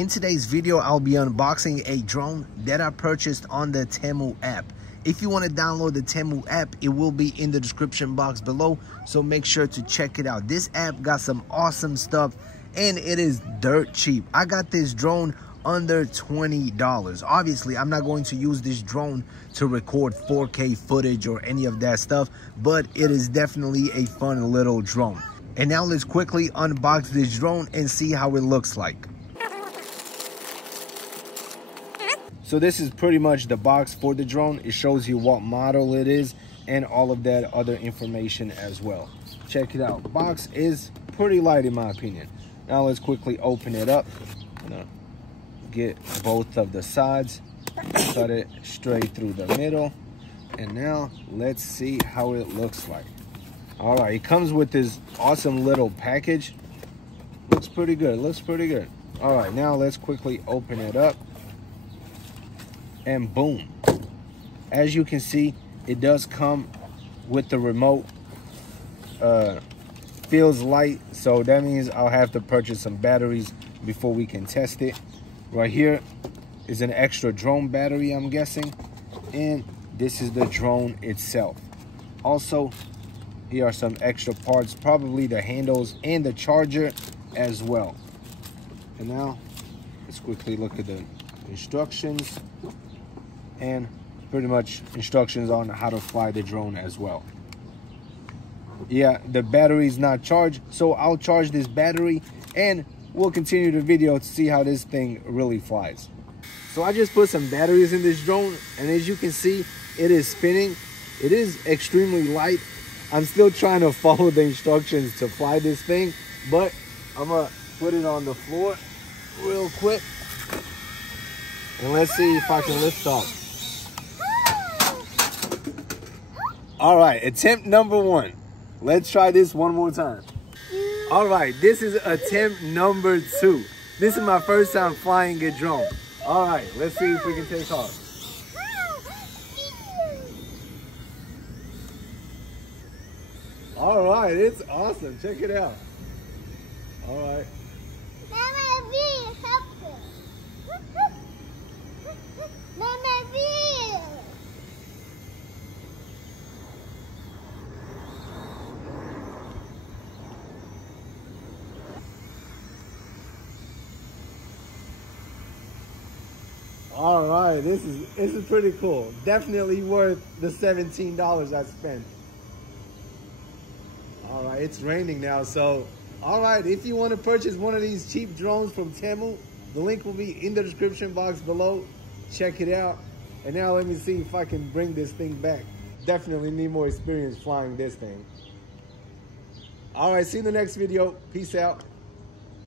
In today's video, I'll be unboxing a drone that I purchased on the Temu app. If you want to download the Temu app, it will be in the description box below, so make sure to check it out. This app got some awesome stuff and it is dirt cheap. I got this drone under $20. Obviously, I'm not going to use this drone to record 4K footage or any of that stuff, but it is definitely a fun little drone. And now let's quickly unbox this drone and see how it looks like. So this is pretty much the box for the drone. It shows you what model it is and all of that other information as well. Check it out. Box is pretty light in my opinion. Now let's quickly open it up. Get both of the sides, cut it straight through the middle, and now let's see how it looks like. All right, it comes with this awesome little package. Looks pretty good, looks pretty good. All right, now let's quickly open it up, and boom. As you can see, it does come with the remote. Feels light, so that means I'll have to purchase some batteries before we can test it. Right here is an extra drone battery, I'm guessing, and this is the drone itself. Also, here are some extra parts, probably the handles and the charger as well. And now let's quickly look at the instructions and pretty much instructions on how to fly the drone as well. Yeah, the battery is not charged, so I'll charge this battery and we'll continue the video to see how this thing really flies. So I just put some batteries in this drone, and as you can see, it is spinning. It is extremely light. I'm still trying to follow the instructions to fly this thing, but I'm gonna put it on the floor real quick, and let's see if I can lift off. All right, attempt number one. Let's try this one more time. All right, this is attempt number 2. This is my first time flying a drone. All right, let's see if we can take off. All right, it's awesome. Check it out. All right. All right, this is pretty cool. Definitely worth the $17 I spent. All right, it's raining now, so all right, if you want to purchase one of these cheap drones from Temu, the link will be in the description box below. Check it out. And now let me see if I can bring this thing back. Definitely need more experience flying this thing. All right, see you in the next video. Peace out.